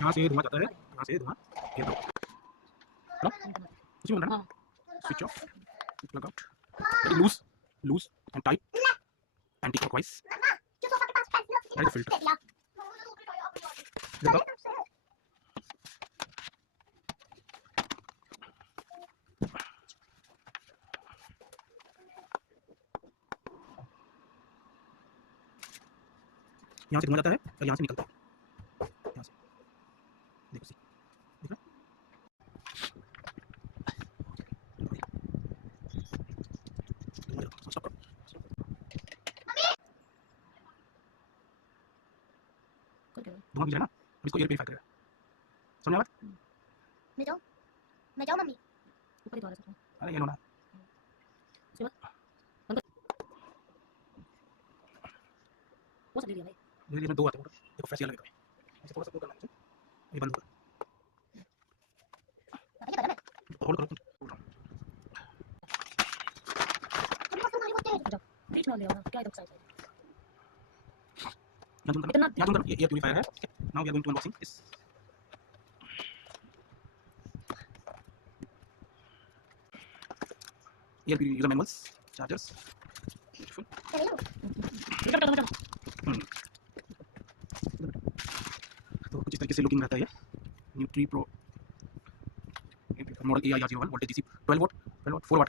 यहाँ से धुआं जाता है, यहाँ से धुआं ये दो उसी में ना switch off plug out loose loose and tight anti clockwise that is filter देखो यहाँ से धुआं जाता है और यहाँ से निकलता है, यहाँ से देखो सी देख रहा स्टॉप करो धुआं भी है ना, अब इसको एयर प्यूरिफाई करेगा, समझ बात? मैं जाऊँ मम्मी ऊपर ही तो आ रहा है। अरे ये लो ना वो सब ले लिया भाई, धीरे धीरे दो आते हैं देखो फैसियल लगेगा ऐसे थोड़ा सा करना है, ये बंद करो होल्ड करो बीच में ले आओ ना, क्या इधर साइड यहाँ जूम करना, यहाँ जूम करना, ये एयर प्यूरिफायर है। Now we are going to unboxing this air user manuals chargers beautiful तो कुछ इस तरीके से लुकिंग रहता है ये Nutri Pro model AIR01 voltage DC 12 volt 4 वाट